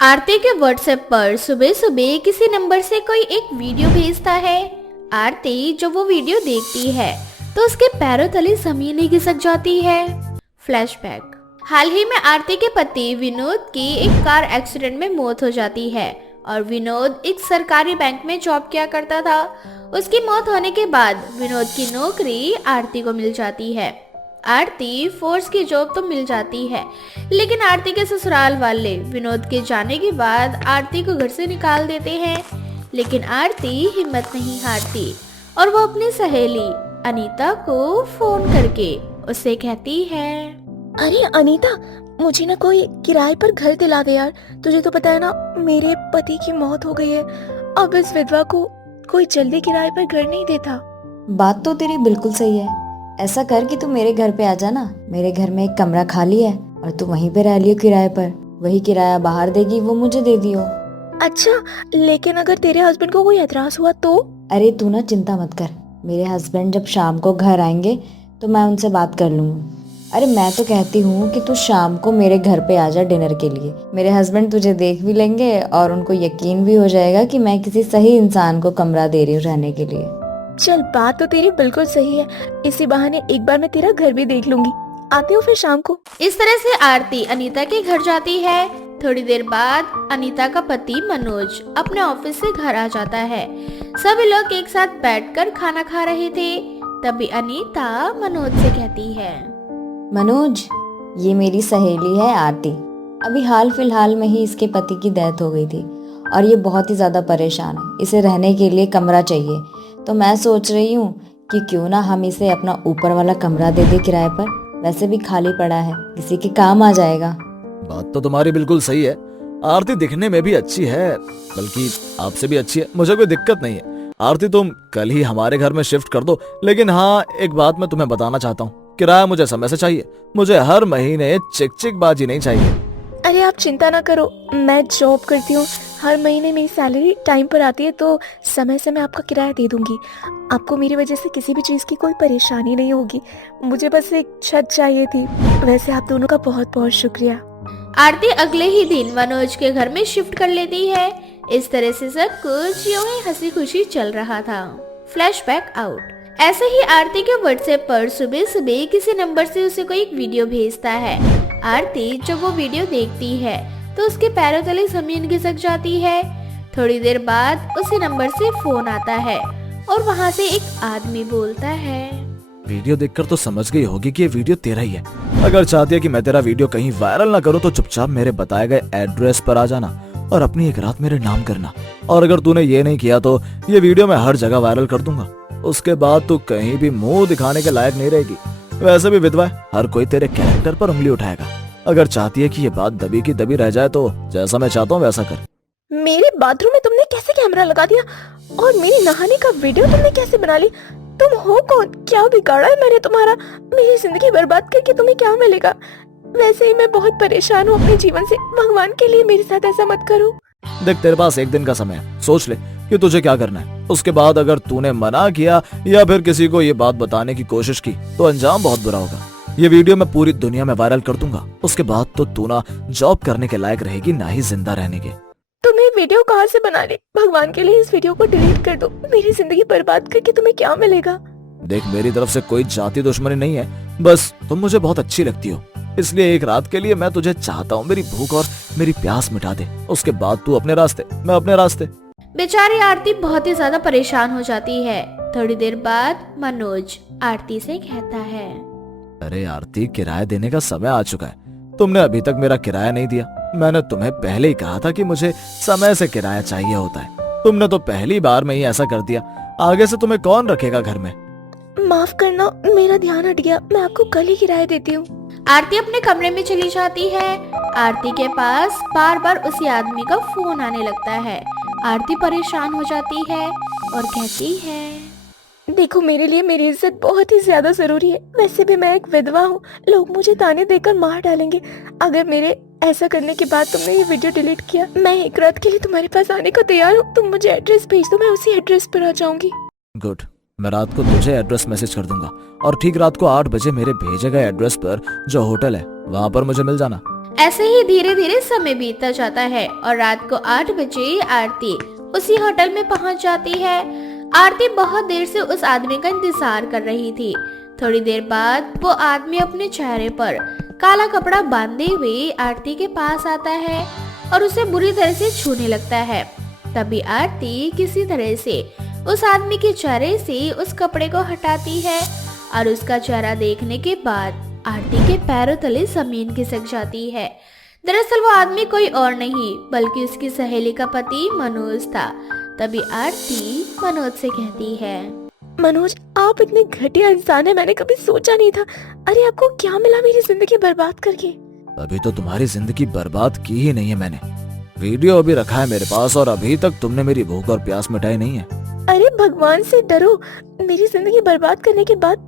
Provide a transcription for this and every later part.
आरती के व्हाट्सएप पर सुबह सुबह किसी नंबर से कोई एक वीडियो भेजता है। आरती जब वो वीडियो देखती है तो उसके पैरों तले जमीन ही खिसक जाती है। फ्लैशबैक। हाल ही में आरती के पति विनोद की एक कार एक्सीडेंट में मौत हो जाती है और विनोद एक सरकारी बैंक में जॉब किया करता था। उसकी मौत होने के बाद विनोद की नौकरी आरती को मिल जाती है। आरती फोर्स की जॉब तो मिल जाती है, लेकिन आरती के ससुराल वाले विनोद के जाने के बाद आरती को घर से निकाल देते हैं। लेकिन आरती हिम्मत नहीं हारती और वो अपनी सहेली अनीता को फोन करके उससे कहती है, अरे अनीता, मुझे ना कोई किराए पर घर दिला दे यार। तुझे तो पता है ना, मेरे पति की मौत हो गई है। अब इस विधवा को कोई जल्दी किराए पर घर नहीं देता। बात तो तेरी बिल्कुल सही है। ऐसा कर कि तू मेरे घर पे आ जाना। मेरे घर में एक कमरा खाली है और तू वहीं पे रह लियो किराए पर। वही किराया बाहर देगी, वो मुझे दे दियो। अच्छा, लेकिन अगर तेरे हस्बैंड को कोई एतराज हुआ तो? अरे तू ना चिंता मत कर। मेरे हस्बैंड जब शाम को घर आएंगे तो मैं उनसे बात कर लूंगी। अरे मैं तो कहती हूँ कि तू शाम को मेरे घर पे आ जा डिनर के लिए। मेरे हस्बैंड तुझे देख भी लेंगे और उनको यकीन भी हो जाएगा कि मैं किसी सही इंसान को कमरा दे रही हूँ रहने के लिए। चल, बात तो तेरी बिल्कुल सही है। इसी बहाने एक बार मैं तेरा घर भी देख लूंगी। आती हूँ फिर शाम को। इस तरह से आरती अनीता के घर जाती है। थोड़ी देर बाद अनीता का पति मनोज अपने ऑफिस से घर आ जाता है। सभी लोग एक साथ बैठकर खाना खा रहे थे। तभी अनीता मनोज से कहती है, मनोज, ये मेरी सहेली है आरती। अभी हाल फिलहाल में ही इसके पति की डेथ हो गई थी और ये बहुत ही ज्यादा परेशान है। इसे रहने के लिए कमरा चाहिए, तो मैं सोच रही हूँ कि क्यों ना हम इसे अपना ऊपर वाला कमरा दे दे किराए पर। वैसे भी खाली पड़ा है, किसी के काम आ जाएगा। बात तो तुम्हारी बिल्कुल सही है। आरती दिखने में भी अच्छी है, बल्कि आपसे भी अच्छी है। मुझे कोई दिक्कत नहीं है। आरती, तुम कल ही हमारे घर में शिफ्ट कर दो। लेकिन हाँ, एक बात मैं तुम्हें बताना चाहता हूँ, किराया मुझे समय से चाहिए। मुझे हर महीने चिक चिक बाजी नहीं चाहिए। अरे आप चिंता ना करो, मैं जॉब करती हूँ। हर महीने मेरी सैलरी टाइम पर आती है, तो समय से मैं आपका किराया दे दूंगी। आपको मेरी वजह से किसी भी चीज़ की कोई परेशानी नहीं होगी। मुझे बस एक छत चाहिए थी। वैसे आप दोनों का बहुत बहुत शुक्रिया। आरती अगले ही दिन मनोज के घर में शिफ्ट कर लेती है। इस तरह से सब कुछ यूं ही हंसी खुशी चल रहा था। Flashback out. ऐसे ही आरती के व्हाट्सएप पर सुबह सुबह किसी नंबर से उसे कोई एक वीडियो भेजता है। आरती जब वो वीडियो देखती है तो उसके पैरों तले जमीन खिसक जाती है। थोड़ी देर बाद उसी नंबर से फोन आता है और वहाँ से एक आदमी बोलता है, वीडियो देखकर तो समझ गई होगी कि ये वीडियो तेरा ही है। अगर चाहती है कि मैं तेरा वीडियो कहीं वायरल ना करूं तो चुपचाप मेरे बताए गए एड्रेस पर आ जाना और अपनी एक रात मेरे नाम करना। और अगर तूने ये नहीं किया तो ये वीडियो मैं हर जगह वायरल कर दूंगा। उसके बाद तू कहीं भी मुंह दिखाने के लायक नहीं रहेगी। वैसे भी विधवा है, हर कोई तेरे कैरेक्टर पर उंगली उठाएगा। अगर चाहती है कि ये बात दबी की दबी रह जाए तो जैसा मैं चाहता हूँ वैसा कर। मेरे बाथरूम में तुमने कैसे कैमरा लगा दिया और मेरी नहाने का वीडियो तुमने कैसे बना ली? तुम हो कौन? क्या बिगाड़ा है मैंने तुम्हारा? मेरी जिंदगी बर्बाद करके तुम्हें क्या मिलेगा? वैसे ही मैं बहुत परेशान हूँ अपने जीवन से। भगवान के लिए मेरे साथ ऐसा मत करो। देख, तेरे पास एक दिन का समय है, सोच ले कि तुझे क्या करना है। उसके बाद अगर तूने मना किया या फिर किसी को ये बात बताने की कोशिश की तो अंजाम बहुत बुरा होगा। ये वीडियो मैं पूरी दुनिया में वायरल कर दूंगा। उसके बाद तो तू ना जॉब करने के लायक रहेगी, ना ही जिंदा रहने के। तुम्हें वीडियो कहाँ से बना ली? भगवान के लिए इस वीडियो को डिलीट कर दो। मेरी जिंदगी बर्बाद करके तुम्हें क्या मिलेगा? देख, मेरी तरफ से कोई जाति दुश्मनी नहीं है, बस तुम मुझे बहुत अच्छी लगती हो, इसलिए एक रात के लिए मैं तुझे चाहता हूँ। मेरी भूख और मेरी प्यास मिटा दे। उसके बाद तू अपने रास्ते, मैं अपने रास्ते। बेचारी आरती बहुत ही ज्यादा परेशान हो जाती है। थोड़ी देर बाद मनोज आरती से कहता है, अरे आरती, किराया देने का समय आ चुका है। तुमने अभी तक मेरा किराया नहीं दिया। मैंने तुम्हें पहले ही कहा था कि मुझे समय से किराया चाहिए होता है। तुमने तो पहली बार में ही ऐसा कर दिया। आगे से तुम्हें कौन रखेगा घर में? माफ करना, मेरा ध्यान हट गया। मैं आपको कल ही किराया देती हूँ। आरती अपने कमरे में चली जाती है। आरती के पास बार बार उसी आदमी का फोन आने लगता है। आरती परेशान हो जाती है और कहती है, देखो, मेरे लिए मेरी इज्जत बहुत ही ज्यादा जरूरी है। वैसे भी मैं एक विधवा हूँ। लोग मुझे ताने देकर मार डालेंगे। अगर मेरे ऐसा करने के बाद तुमने ये वीडियो डिलीट किया, मैं एक रात के लिए तुम्हारे पास आने को तैयार हूँ। तुम मुझे एड्रेस भेज दो, मैं उसी एड्रेस पर आ जाऊंगी। गुड, मैं रात को तुझे एड्रेस मैसेज कर दूंगा और ठीक रात को 8 बजे मेरे भेजे गए एड्रेस पर जो होटल है वहाँ पर मुझे मिल जाना। ऐसे ही धीरे धीरे समय बीतता जाता है और रात को 8 बजे आरती उसी होटल में पहुंच जाती है। आरती बहुत देर से उस आदमी का इंतजार कर रही थी। थोड़ी देर बाद वो आदमी अपने चेहरे पर काला कपड़ा बांधे हुए आरती के पास आता है और उसे बुरी तरह से छूने लगता है। तभी आरती किसी तरह से उस आदमी के चेहरे से उस कपड़े को हटाती है और उसका चेहरा देखने के बाद आरती के पैरों तले जमीन खिसक जाती है। दरअसल वो आदमी कोई और नहीं बल्कि उसकी सहेली का पति मनोज था। तभी आरती मनोज से कहती है, मनोज, आप इतने घटिया इंसान है, मैंने कभी सोचा नहीं था। अरे आपको क्या मिला मेरी जिंदगी बर्बाद करके? अभी तो तुम्हारी जिंदगी बर्बाद की ही नहीं है मैंने। वीडियो अभी रखा है मेरे पास और अभी तक तुमने मेरी भूख और प्यास मिटाई नहीं है। अरे भगवान से डरो, मेरी जिंदगी बर्बाद करने के बाद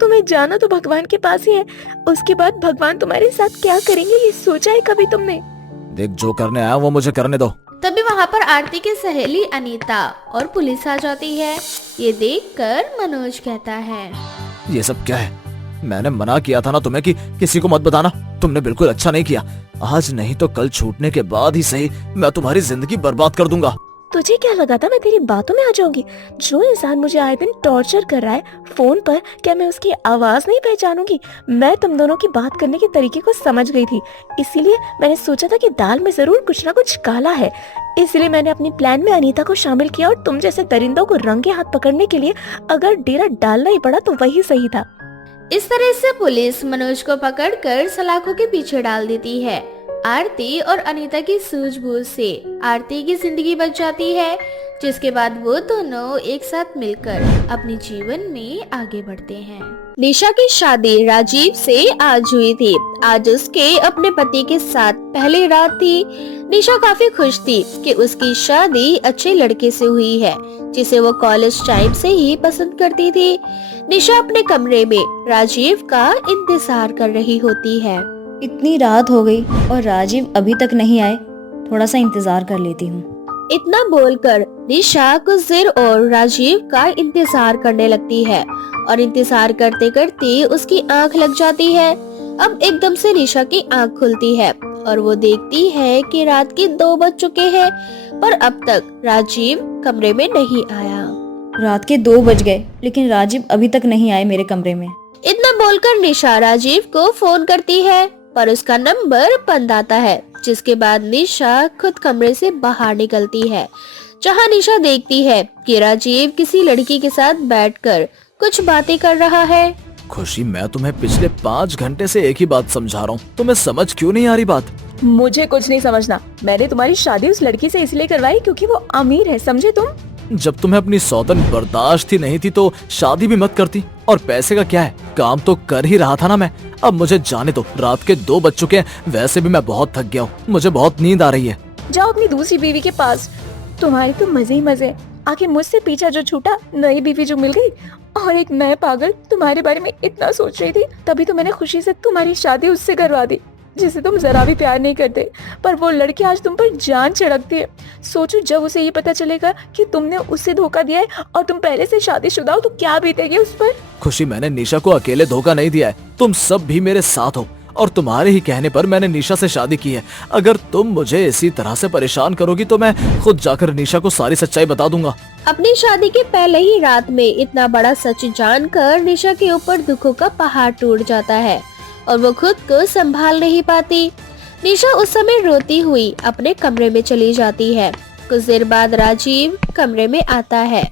तुम्हें जाना तो भगवान के पास ही है। उसके बाद भगवान तुम्हारे साथ क्या करेंगे ये सोचा है कभी तुमने? देख, जो करने आया वो मुझे करने दो। तभी वहाँ पर आरती की सहेली अनीता और पुलिस आ जाती है। ये देखकर मनोज कहता है, ये सब क्या है? मैंने मना किया था ना तुम्हें कि किसी को मत बताना। तुमने बिल्कुल अच्छा नहीं किया। आज नहीं तो कल छूटने के बाद ही सही मैं तुम्हारी जिंदगी बर्बाद कर दूंगा। तुझे क्या लगा था मैं तेरी बातों में आ जाऊंगी? जो इंसान मुझे आए दिन टॉर्चर कर रहा है फोन पर, क्या मैं उसकी आवाज नहीं पहचानूंगी? मैं तुम दोनों की बात करने के तरीके को समझ गई थी, इसीलिए मैंने सोचा था कि दाल में जरूर कुछ ना कुछ काला है। इसलिए मैंने अपनी प्लान में अनीता को शामिल किया और तुम जैसे दरिंदों को रंगे हाथ पकड़ने के लिए अगर डेरा डालना ही पड़ा तो वही सही था। इस तरह से पुलिस मनोज को पकड़कर सलाखों के पीछे डाल देती है। आरती और अनीता की सूझबूझ से आरती की जिंदगी बच जाती है, जिसके बाद वो दोनों एक साथ मिलकर अपने जीवन में आगे बढ़ते हैं। निशा की शादी राजीव से आज हुई थी। आज उसके अपने पति के साथ पहली रात थी। निशा काफी खुश थी कि उसकी शादी अच्छे लड़के से हुई है, जिसे वो कॉलेज टाइम से ही पसंद करती थी। निशा अपने कमरे में राजीव का इंतजार कर रही होती है। इतनी रात हो गई और राजीव अभी तक नहीं आए, थोड़ा सा इंतजार कर लेती हूँ। इतना बोलकर निशा कुछ देर और राजीव का इंतजार करने लगती है और इंतजार करते करते उसकी आंख लग जाती है। अब एकदम से निशा की आंख खुलती है और वो देखती है कि रात के 2 बज चुके हैं, पर अब तक राजीव कमरे में नहीं आया। रात के 2 बज गए लेकिन राजीव अभी तक नहीं आए मेरे कमरे में। इतना बोलकर निशा राजीव को फोन करती है, पर उसका नंबर बंद आता है। जिसके बाद निशा खुद कमरे से बाहर निकलती है, जहां निशा देखती है कि राजीव किसी लड़की के साथ बैठकर कुछ बातें कर रहा है। खुशी, मैं तुम्हें पिछले 5 घंटे से एक ही बात समझा रहा हूँ, तुम्हें समझ क्यों नहीं आ रही बात? मुझे कुछ नहीं समझना। मैंने तुम्हारी शादी उस लड़की से इसलिए करवाई क्योंकि वो अमीर है, समझे तुम? जब तुम्हें अपनी सौतन बर्दाश्त ही नहीं थी तो शादी भी मत करती। और पैसे का क्या है, काम तो कर ही रहा था ना मैं। अब मुझे जाने दो, रात के 2 बज चुके हैं। वैसे भी मैं बहुत थक गया हूँ, मुझे बहुत नींद आ रही है। जाओ अपनी दूसरी बीवी के पास, तुम्हारे तो मजे ही मजे। आखिर मुझसे पीछा जो छूटा, नई बीवी जो मिल गई और एक नए पागल तुम्हारे बारे में इतना सोच रही थी, तभी तो मैंने खुशी से तुम्हारी शादी उससे करवा दी जिसे तुम जरा भी प्यार नहीं करते। पर वो लड़की आज तुम पर जान छिड़कती है। सोचो जब उसे ये पता चलेगा कि तुमने उससे धोखा दिया है और तुम पहले से शादीशुदा हो तो क्या बीतेगी उस पर। खुशी, मैंने निशा को अकेले धोखा नहीं दिया है, तुम सब भी मेरे साथ हो और तुम्हारे ही कहने पर मैंने निशा से शादी की है। अगर तुम मुझे इसी तरह से परेशान करोगी तो मैं खुद जाकर निशा को सारी सच्चाई बता दूंगा। अपनी शादी के पहले ही रात में इतना बड़ा सच जानकर निशा के ऊपर दुखों का पहाड़ टूट जाता है और वो खुद को संभाल नहीं पाती। निशा उस समय रोती हुई अपने कमरे में चली जाती है। कुछ देर बाद राजीव कमरे में आता है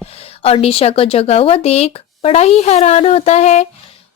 और निशा को जगा हुआ देख बड़ा ही हैरान होता है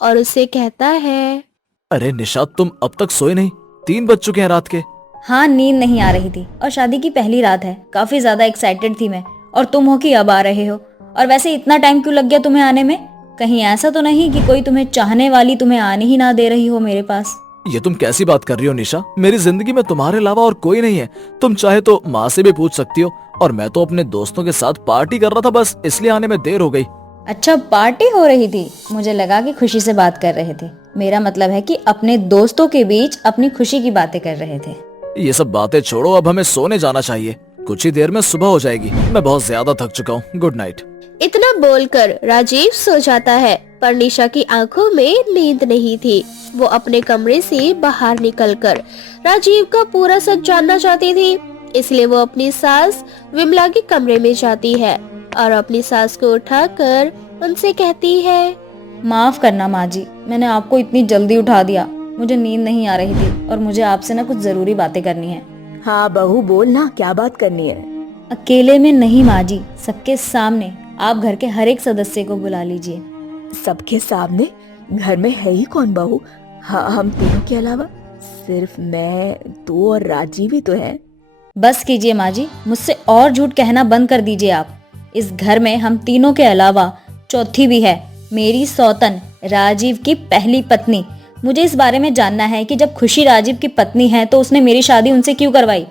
और उससे कहता है, अरे निशा, तुम अब तक सोए नहीं? 3 बज चुके हैं रात के। हाँ, नींद नहीं आ रही थी और शादी की पहली रात है, काफी ज्यादा एक्साइटेड थी मैं। और तुम हो कि अब आ रहे हो। और वैसे इतना टाइम क्यों लग गया तुम्हें आने में? कहीं ऐसा तो नहीं कि कोई तुम्हें चाहने वाली तुम्हें आने ही ना दे रही हो मेरे पास? ये तुम कैसी बात कर रही हो निशा? मेरी जिंदगी में तुम्हारे अलावा और कोई नहीं है। तुम चाहे तो माँ से भी पूछ सकती हो। और मैं तो अपने दोस्तों के साथ पार्टी कर रहा था, बस इसलिए आने में देर हो गई। अच्छा, पार्टी हो रही थी? मुझे लगा कि खुशी से बात कर रहे थे। मेरा मतलब है कि अपने दोस्तों के बीच अपनी खुशी की बातें कर रहे थे। ये सब बातें छोड़ो, अब हमें सोने जाना चाहिए। कुछ ही देर में सुबह हो जाएगी। मैं बहुत ज्यादा थक चुका हूँ। Good night. इतना बोलकर राजीव सो जाता है, पर निशा की आंखों में नींद नहीं थी। वो अपने कमरे से बाहर निकलकर राजीव का पूरा सच जानना चाहती थी, इसलिए वो अपनी सास विमला के कमरे में जाती है और अपनी सास को उठाकर उनसे कहती है, माफ करना माँ जी, मैंने आपको इतनी जल्दी उठा दिया। मुझे नींद नहीं आ रही थी और मुझे आपसे ना कुछ जरूरी बातें करनी है। हाँ बहू, बोल ना, क्या बात करनी है? अकेले में नहीं माँ जी, सबके सामने। आप घर के हर एक सदस्य को बुला लीजिए। सबके सामने? घर में है ही कौन बहू? हाँ, हम तीनों के अलावा सिर्फ मैं, तू और राजीव ही तो है। बस कीजिए माँ जी, मुझसे और झूठ कहना बंद कर दीजिए आप। इस घर में हम तीनों के अलावा चौथी भी है, मेरी सौतन, राजीव की पहली पत्नी। मुझे इस बारे में जानना है कि जब खुशी राजीव की पत्नी है तो उसने मेरी शादी उनसे क्यों करवाई।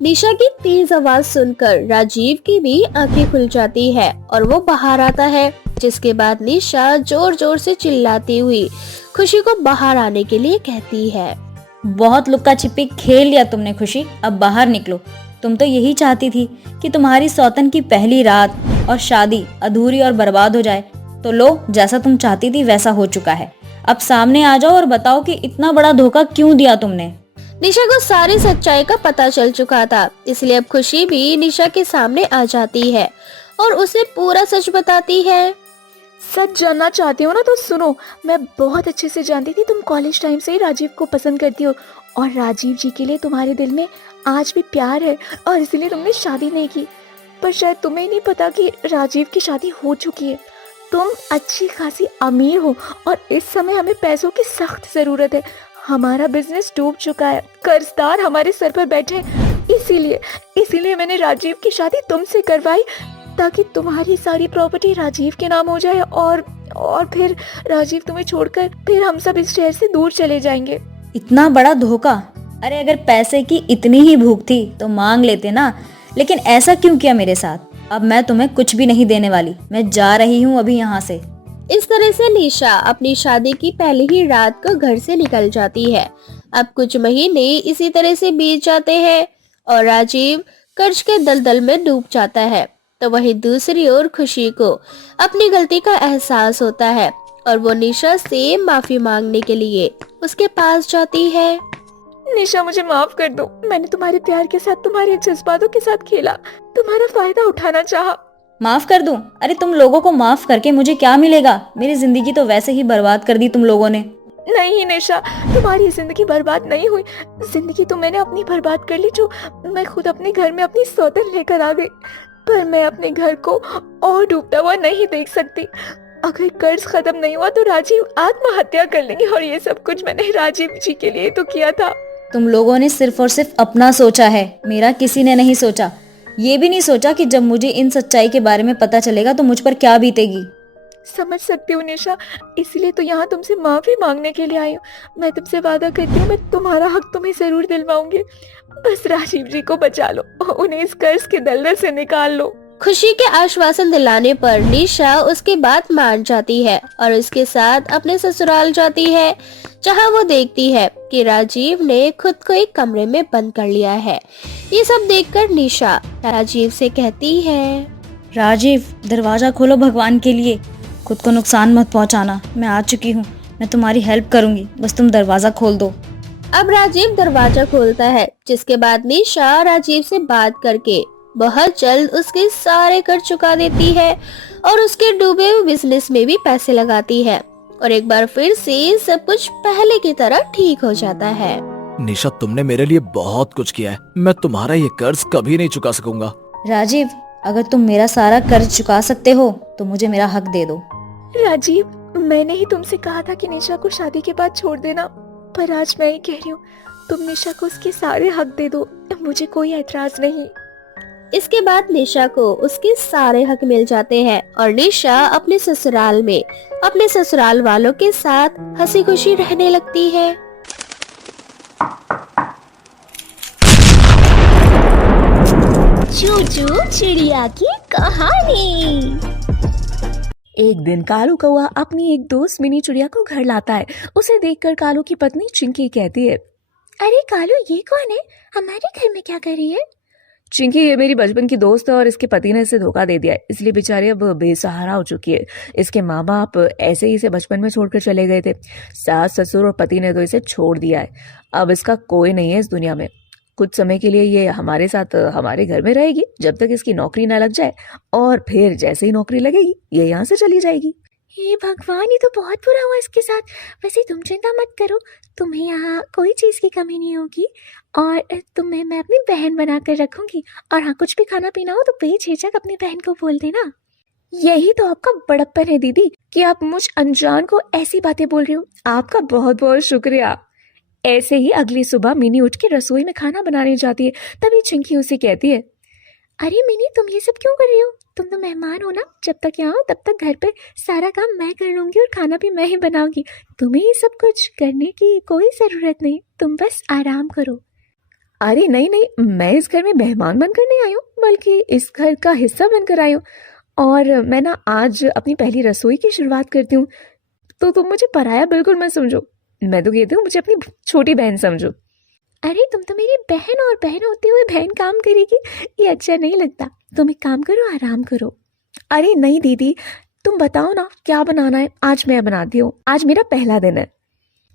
निशा की तेज आवाज सुनकर राजीव की भी आंखें खुल जाती है और वो बाहर आता है, जिसके बाद निशा जोर जोर से चिल्लाती हुई खुशी को बाहर आने के लिए कहती है। बहुत लुक्का छिपी खेल लिया तुमने खुशी, अब बाहर निकलो। तुम तो यही चाहती थी कि तुम्हारी सौतन की पहली रात और शादी अधूरी और बर्बाद हो जाए। तो लो, जैसा तुम चाहती थी वैसा हो चुका है। अब सामने आ जाओ और बताओ कि इतना बड़ा धोखा क्यों दिया तुमने। निशा को सारी सच्चाई का पता चल चुका था, इसलिए अब खुशी भी निशा के सामने आ जाती है और उसे पूरा सच बताती है। सच जानना चाहती हो ना तो सुनो, मैं बहुत अच्छे से जानती थी तुम कॉलेज टाइम से ही राजीव को पसंद करती हो और राजीव जी के लिए तुम्हारे दिल में आज भी प्यार है और इसलिए तुमने शादी नहीं की। पर शायद तुम्हें नहीं पता कि राजीव की शादी हो चुकी है। तुम अच्छी खासी अमीर हो और इस समय हमें पैसों की सख्त जरूरत है। हमारा बिजनेस डूब चुका है, कर्जदार हमारे सर पर बैठे हैं। इसीलिए मैंने राजीव की शादी तुमसे करवाई ताकि तुम्हारी सारी प्रॉपर्टी राजीव के नाम हो जाए और फिर राजीव तुम्हें छोड़कर फिर हम सब इस शहर से दूर चले जाएंगे। इतना बड़ा धोखा? अरे अगर पैसे की इतनी ही भूख थी तो मांग लेते ना, लेकिन ऐसा क्यों किया मेरे साथ? अब मैं तुम्हें कुछ भी नहीं देने वाली, मैं जा रही हूँ अभी यहाँ से। इस तरह से निशा अपनी शादी की पहली ही रात को घर से निकल जाती है। अब कुछ महीने इसी तरह से बीत जाते हैं और राजीव कर्ज के दलदल में डूब जाता है। तो वहीं दूसरी ओर खुशी को अपनी गलती का एहसास होता है और वो निशा से माफी मांगने के लिए उसके पास जाती है। निशा, मुझे माफ कर दो। मैंने तुम्हारे प्यार के साथ तुम्हारे जज्बातों के साथ खेला, तुम्हारा फायदा उठाना चाहा। माफ कर दूं? अरे तुम लोगों को माफ करके मुझे क्या मिलेगा? मेरी जिंदगी तो वैसे ही बर्बाद कर दी तुम लोगों ने। नहीं निशा, तुम्हारी जिंदगी बर्बाद नहीं हुई। जिंदगी तो मैंने अपनी बर्बाद कर ली, जो मैं खुद अपने घर में अपनी सौतन लेकर आ गई। पर मैं अपने घर को और डूबता हुआ नहीं देख सकती। अगर कर्ज खत्म नहीं हुआ तो राजीव आत्महत्या कर लेंगे और ये सब कुछ मैंने राजीव जी के लिए तो किया था। तुम लोगों ने सिर्फ और सिर्फ अपना सोचा है, मेरा किसी ने नहीं सोचा। ये भी नहीं सोचा कि जब मुझे इन सच्चाई के बारे में पता चलेगा तो मुझ पर क्या बीतेगी। समझ सकती हूँ निशा, इसलिए तो यहाँ तुमसे माफी मांगने के लिए आई हूँ। मैं तुमसे वादा करती हूँ, मैं तुम्हारा हक तुम्हें जरूर दिलवाऊंगी। बस राजीव जी को बचा लो, उन्हें इस कर्ज के दलदल से निकाल लो। खुशी के आश्वासन दिलाने पर निशा उसकी बात मान जाती है और उसके साथ अपने ससुराल जाती है, जहां वो देखती है कि राजीव ने खुद को एक कमरे में बंद कर लिया है। ये सब देखकर निशा राजीव से कहती है, राजीव, दरवाजा खोलो भगवान के लिए, खुद को नुकसान मत पहुंचाना। मैं आ चुकी हूँ, मैं तुम्हारी हेल्प करूंगी, बस तुम दरवाजा खोल दो। अब राजीव दरवाजा खोलता है, जिसके बाद निशा राजीव से बात करके बहुत जल्द उसके सारे कर्ज चुका देती है और उसके डूबे हुए बिजनेस में भी पैसे लगाती है और एक बार फिर से सब कुछ पहले की तरह ठीक हो जाता है। निशा, तुमने मेरे लिए बहुत कुछ किया है, मैं तुम्हारा ये कर्ज कभी नहीं चुका सकूंगा। राजीव, अगर तुम मेरा सारा कर्ज चुका सकते हो तो मुझे मेरा हक दे दो। राजीव, मैंने ही तुमसे कहा था कि निशा को शादी के बाद छोड़ देना, पर आज मैं ही कह रही हूँ, तुम निशा को उसके सारे हक दे दो, मुझे कोई ऐतराज नहीं। इसके बाद निशा को उसके सारे हक मिल जाते हैं और निशा अपने ससुराल में अपने ससुराल वालों के साथ हंसी खुशी रहने लगती है। चूचू चिड़िया की कहानी। एक दिन कालू कौआ अपनी एक दोस्त मिनी चिड़िया को घर लाता है। उसे देखकर कालू की पत्नी चिंकी कहती है, अरे कालू, ये कौन है? हमारे घर में क्या कर रही है? चिंकी ये मेरी बचपन की दोस्त है और इसके पति ने इसे धोखा दे दिया है, इसलिए बेचारी अब बेसहारा हो चुकी है। इसके माँ बाप ऐसे ही इसे बचपन में छोड़कर चले गए थे। सास ससुर और पति ने तो इसे छोड़ दिया है। अब इसका कोई नहीं है इस दुनिया में। कुछ समय के लिए ये हमारे साथ हमारे घर में रहेगी जब तक इसकी नौकरी ना लग जाए, और फिर जैसे ही नौकरी लगेगी ये यहाँ से चली जाएगी। हे भगवान, ये तो बहुत बुरा हुआ इसके साथ। वैसे तुम चिंता मत करो, तुम्हें यहाँ कोई चीज की कमी नहीं होगी और तुम्हें मैं अपनी बहन बना कर रखूंगी। और हाँ, कुछ भी खाना पीना हो तो बेझिझक अपनी बहन को बोल देना। यही तो आपका बड़प्पन है दीदी कि आप मुझ अनजान को ऐसी बातें बोल रही हो। आपका बहुत बहुत शुक्रिया। ऐसे ही अगली सुबह मिनी उठ के रसोई में खाना बनाने जाती है। तभी चिंकी उसे कहती है, अरे मिनी, तुम ये सब क्यों कर रही हो? तुम तो मेहमान हो ना, जब तक यहाँ हो तब तक घर पे सारा काम मैं कर लूंगी और खाना भी मैं ही बनाऊंगी। तुम्हें ये सब कुछ करने की कोई जरूरत नहीं, तुम बस आराम करो। अरे नहीं नहीं, मैं इस घर में मेहमान बनकर नहीं आई हूँ, बल्कि इस घर का हिस्सा बनकर आई हूँ। और मैं ना आज अपनी पहली रसोई की शुरुआत करती हूँ, तो तुम मुझे पराया बिल्कुल मत समझो। मैं तो कहती हूँ मुझे अपनी छोटी बहन समझो। अरे तुम तो मेरी बहन, और बहन होते हुए बहन काम करेगी, ये अच्छा नहीं लगता। तुम एक काम करो, आराम करो। अरे नहीं दीदी, तुम बताओ ना क्या बनाना है, आज मैं बनाती हूँ, आज मेरा पहला दिन है।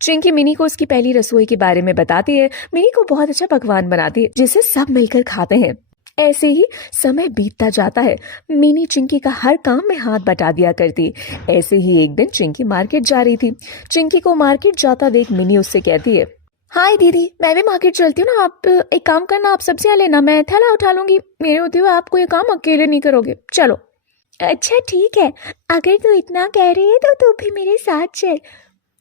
चिंकी मिनी को उसकी पहली रसोई के बारे में बताती है। मिनी को बहुत अच्छा पकवान बनाती है जिसे सब मिलकर खाते हैं। ऐसे ही समय बीतता जाता है। मिनी चिंकी का हर काम में हाथ बटा दिया करती। ऐसे ही एक दिन चिंकी मार्केट जा रही थी। चिंकी को मार्केट जाता देख मिनी उससे कहती है, हाय दीदी, मैं भी मार्केट चलती हूँ ना, आप एक काम करना, आप सब्जियां लेना, मैं थैला उठा लूंगी। मेरे होते हुए आप कोई काम अकेले नहीं करोगे, चलो। अच्छा ठीक है, अगर तू इतना कह रही है तो तू भी मेरे साथ चल,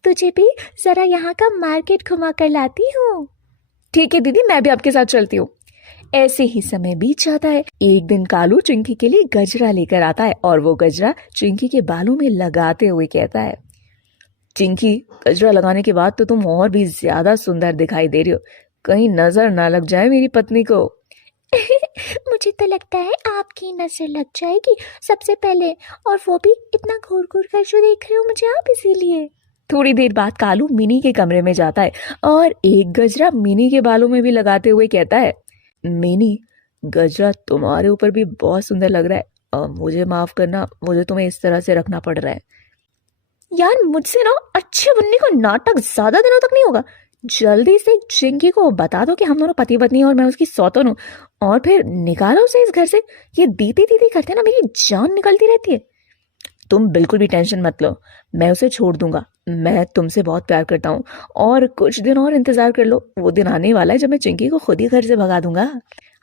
तुझे भी जरा यहाँ का मार्केट घुमा कर लाती हूँ। ठीक है दीदी, मैं भी आपके साथ चलती हूँ। ऐसे ही समय बीत जाता है। एक दिन कालू चिंकी के लिए गजरा लेकर आता है और वो गजरा चिंकी के बालों में लगाते हुए कहता है, चिंकी, गजरा लगाने के बाद तो तुम और भी ज्यादा सुंदर दिखाई दे रही हो, कहीं नजर ना लग जाए मेरी पत्नी को। मुझे तो लगता है आपकी नजर लग जाएगी सबसे पहले, और वो भी इतना घूर घूर कर जो देख रहे हो मुझे आप, इसीलिए। थोड़ी देर बाद कालू मिनी के कमरे में जाता है और एक गजरा मिनी के बालों में भी लगाते हुए कहता है, मिनी, गजरा तुम्हारे ऊपर भी बहुत सुंदर लग रहा है, और मुझे माफ करना, मुझे तुम्हें इस तरह से रखना पड़ रहा है। यार मुझसे ना अच्छे बनने का नाटक ज्यादा दिनों तक नहीं होगा। जल्दी से चिंकी को बता दो कि हम दोनों पति पत्नी और मैं उसकी सौतन हूँ, और फिर निकालो उसे इस घर से। ये दीदी दीदी करते ना मेरी जान निकलती रहती है। तुम बिल्कुल भी टेंशन मत लो, मैं उसे छोड़ दूंगा। मैं तुमसे बहुत प्यार करता हूँ, और कुछ दिन और इंतजार कर लो, वो दिन आने वाला है जब मैं चिंकी को खुद ही घर से भगा दूंगा।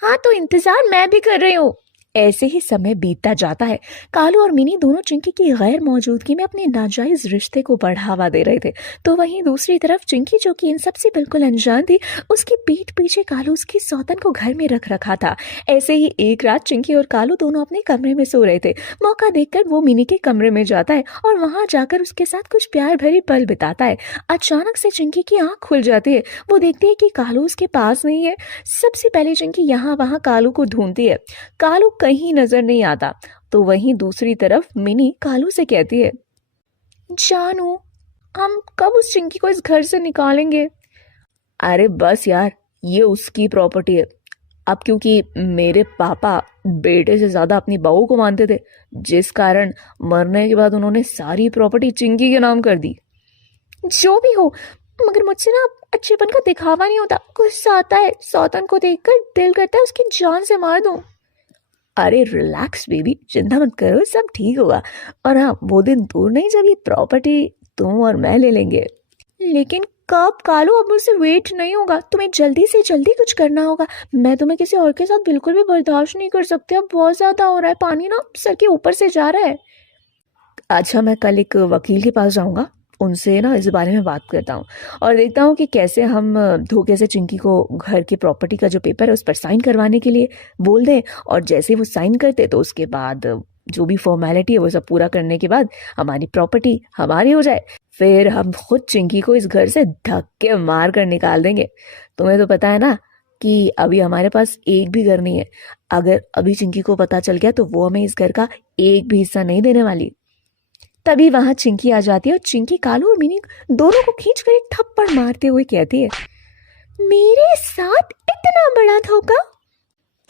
हाँ, तो इंतजार मैं भी कर रही हूँ। ऐसे ही समय बीतता जाता है। कालू और मिनी दोनों चिंकी की गैर मौजूदगी में अपने नाजायज रिश्ते को बढ़ावा दे रहे थे। तो वहीं दूसरी तरफ चिंकी, जो कि इन सबसे बिल्कुल अनजान थी, उसकी पीठ पीछे कालू उसकी सौतन को घर में रख रखा था। ऐसे ही एक रात चिंकी और कालू दोनों अपने कमरे में सो रहे थे। मौका देखकर वो मिनी के कमरे में जाता है और वहां जाकर उसके साथ कुछ प्यार भरी पल बिताता है। अचानक से चिंकी की आंख खुल जाती है। वो देखती है कि कालू उसके पास नहीं है। सबसे पहले चिंकी यहाँ वहां कालू को ढूंढती है। कालू कहीं नजर नहीं आता। तो वहीं दूसरी तरफ मिनी कालू से कहती है, जानू, हम कब उस चिंकी को इस घर से निकालेंगे? अरे बस यार, ये उसकी प्रॉपर्टी है। अब क्योंकि मेरे पापा बेटे से ज्यादा अपनी बहू को मानते थे, जिस कारण मरने के बाद उन्होंने सारी प्रॉपर्टी चिंकी के नाम कर दी। जो भी हो, मगर मुझसे ना अच्छेपन का दिखावा नहीं होता, गुस्सा आता है। सौतन को देखकर दिल करता है उसकी जान से मार दूं। अरे रिलैक्स बेबी, चिंता मत करो, सब ठीक होगा। और हाँ, वो दिन दूर नहीं जब ये प्रॉपर्टी तुम और मैं ले लेंगे। लेकिन कब कालू? अब मुझसे वेट नहीं होगा, तुम्हें जल्दी से जल्दी कुछ करना होगा। मैं तुम्हें किसी और के साथ बिल्कुल भी बर्दाश्त नहीं कर सकती। अब बहुत ज्यादा हो रहा है, पानी ना सर के ऊपर से जा रहा है। अच्छा, मैं कल एक वकील के पास जाऊंगा, उनसे ना इस बारे में बात करता हूँ और देखता हूँ कि कैसे हम धोखे से चिंकी को घर की प्रॉपर्टी का जो पेपर है उस पर साइन करवाने के लिए बोल दें। और जैसे वो साइन करते तो उसके बाद जो भी फॉर्मेलिटी है वो सब पूरा करने के बाद हमारी प्रॉपर्टी हमारी हो जाए। फिर हम खुद चिंकी को इस घर से धक्के मार कर निकाल देंगे। तुम्हें तो पता है ना कि अभी हमारे पास एक भी घर नहीं है। अगर अभी चिंकी को पता चल गया तो वो हमें इस घर का एक भी हिस्सा नहीं देने वाली। तभी वहां चिंकी आ जाती है और चिंकी कालू और मिनी दोनों को खींचकर एक थप्पड़ मारते हुए कहती है, मेरे साथ इतना बड़ा धोखा?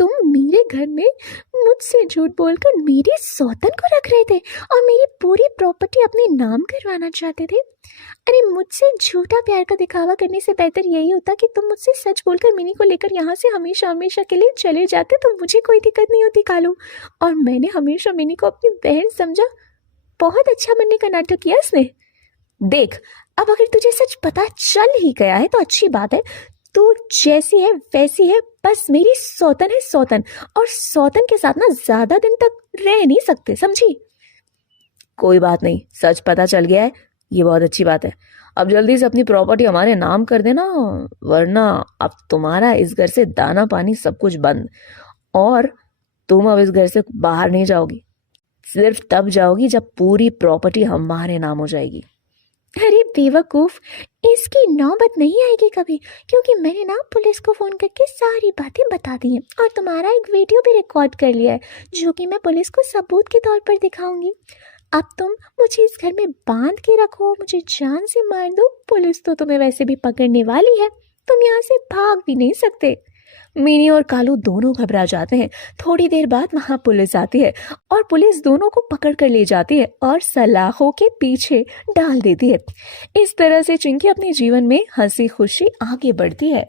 तुम मेरे घर में मुझसे झूठ बोलकर मेरी सौतन को रख रहे थे और मेरी पूरी प्रॉपर्टी अपने नाम करवाना चाहते थे। अरे मुझसे झूठा प्यार का दिखावा करने से बेहतर यही होता कि तुम मुझसे सच बोलकर मिनी को लेकर यहाँ से हमेशा हमेशा के लिए चले जाते, तो मुझे कोई दिक्कत नहीं होती कालू। और मैंने हमेशा मिनी को अपनी बहन समझा। बहुत अच्छा बनने का नाटक किया इसने। देख, अब अगर तुझे सच पता चल ही गया है तो अच्छी बात है। तू जैसी है वैसी है, बस मेरी सौतन है सौतन, और सौतन के साथ ना ज्यादा दिन तक रह नहीं सकते, समझी? कोई बात नहीं, सच पता चल गया है, ये बहुत अच्छी बात है। अब जल्दी से अपनी प्रॉपर्टी हमारे नाम कर देना, वरना अब तुम्हारा इस घर से दाना पानी सब कुछ बंद, और तुम अब इस घर से बाहर नहीं जाओगी। सिर्फ तब जाओगी जब पूरी प्रॉपर्टी हमारे नाम हो जाएगी। अरे बेवकूफ, इसकी नौबत नहीं आएगी कभी, क्योंकि मैंने ना पुलिस को फोन करके सारी बातें बता दी हैं और तुम्हारा एक वीडियो भी रिकॉर्ड कर लिया है, जो कि मैं पुलिस को सबूत के तौर पर दिखाऊंगी। अब तुम मुझे इस घर में बांध के रखो, मुझे जान से मार दो, पुलिस तो तुम्हें वैसे भी पकड़ने वाली है, तुम यहाँ से भाग भी नहीं सकते। मिनी और कालू दोनों घबरा जाते हैं। थोड़ी देर बाद वहां पुलिस आती है और पुलिस दोनों को पकड़ कर ले जाती है और सलाखों के पीछे डाल देती है। इस तरह से चिंकी अपने जीवन में हंसी खुशी आगे बढ़ती है।